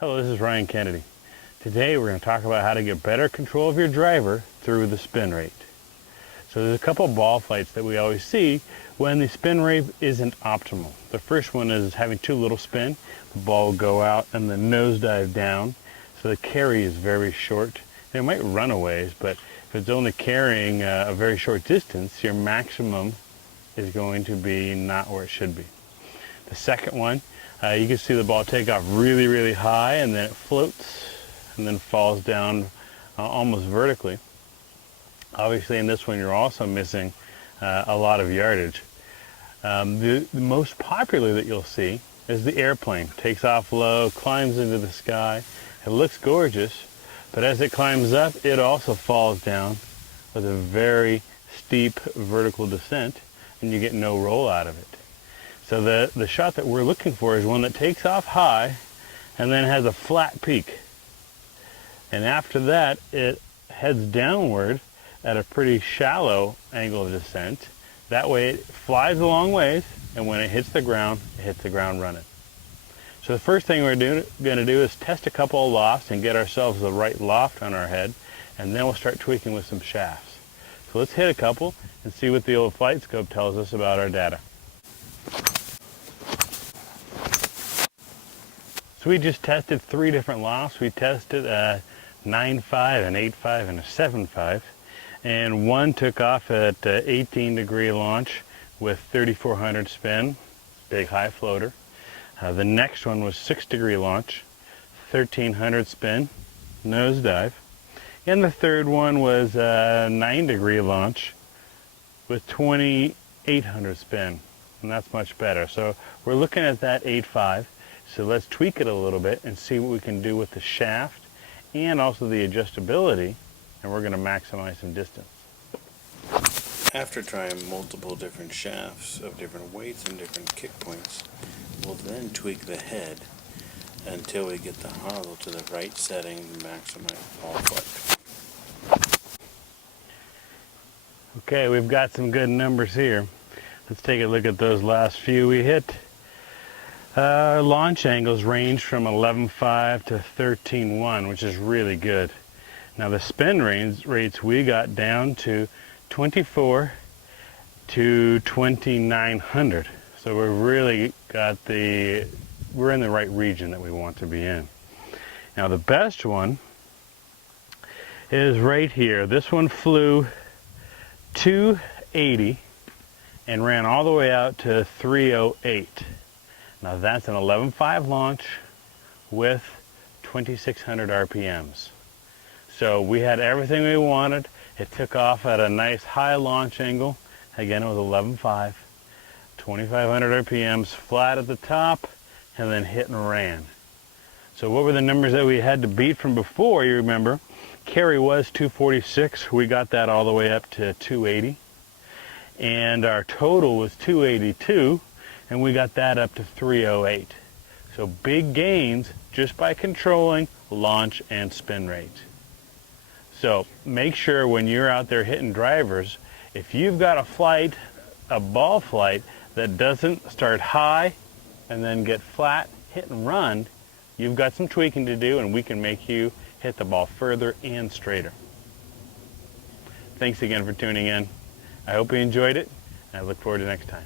Hello, this is Ryan Kennedy. Today we're going to talk about how to get better control of your driver through the spin rate. So there's a couple ball flights that we always see when the spin rate isn't optimal. The first one is having too little spin. The ball will go out and the nosedive down, so the carry is very short. And it might run a ways, but if it's only carrying a very short distance, your maximum is going to be not where it should be. The second one, you can see the ball take off really, really high, and then it floats and then falls down almost vertically. Obviously in this one you're also missing a lot of yardage. The most popular that you'll see is the airplane. Takes off low, climbs into the sky. It looks gorgeous, but as it climbs up, it also falls down with a very steep vertical descent, and you get no roll out of it. So the shot that we're looking for is one that takes off high and then has a flat peak. And after that, it heads downward at a pretty shallow angle of descent. That way it flies a long ways, and when it hits the ground running. So the first thing we're going to do is test a couple of lofts and get ourselves the right loft on our head, and then we'll start tweaking with some shafts. So let's hit a couple and see what the old flight scope tells us about our data. So we just tested 3 different lofts. We tested a 9.5, an 8.5, and a 7.5. And one took off at 18-degree launch with 3,400 spin, big high floater. The next one was 6-degree launch, 1,300 spin, nosedive. And the third one was a 9-degree launch with 2,800 spin, and that's much better. So we're looking at that 8.5. So let's tweak it a little bit and see what we can do with the shaft and also the adjustability, and we're going to maximize some distance. After trying multiple different shafts of different weights and different kick points, we'll then tweak the head until we get the hosel to the right setting to maximize ball flight. Okay, we've got some good numbers here. Let's take a look at those last few we hit. Launch angles range from 11.5 to 13.1, which is really good. Now the spin rates we got down to 24 to 2,900. So we're in the right region that we want to be in. Now the best one is right here. This one flew 280 and ran all the way out to 308. Now that's an 11.5 launch with 2,600 RPMs. So we had everything we wanted. It took off at a nice high launch angle. Again, it was 11.5, 2,500 RPMs, flat at the top, and then hit and ran. So what were the numbers that we had to beat from before? You remember, carry was 246. We got that all the way up to 280. And our total was 282. And we got that up to 308. So big gains just by controlling launch and spin rate. So make sure when you're out there hitting drivers, if you've got a ball flight that doesn't start high and then get flat, hit and run, you've got some tweaking to do, and we can make you hit the ball further and straighter. Thanks again for tuning in. I hope you enjoyed it, and I look forward to next time.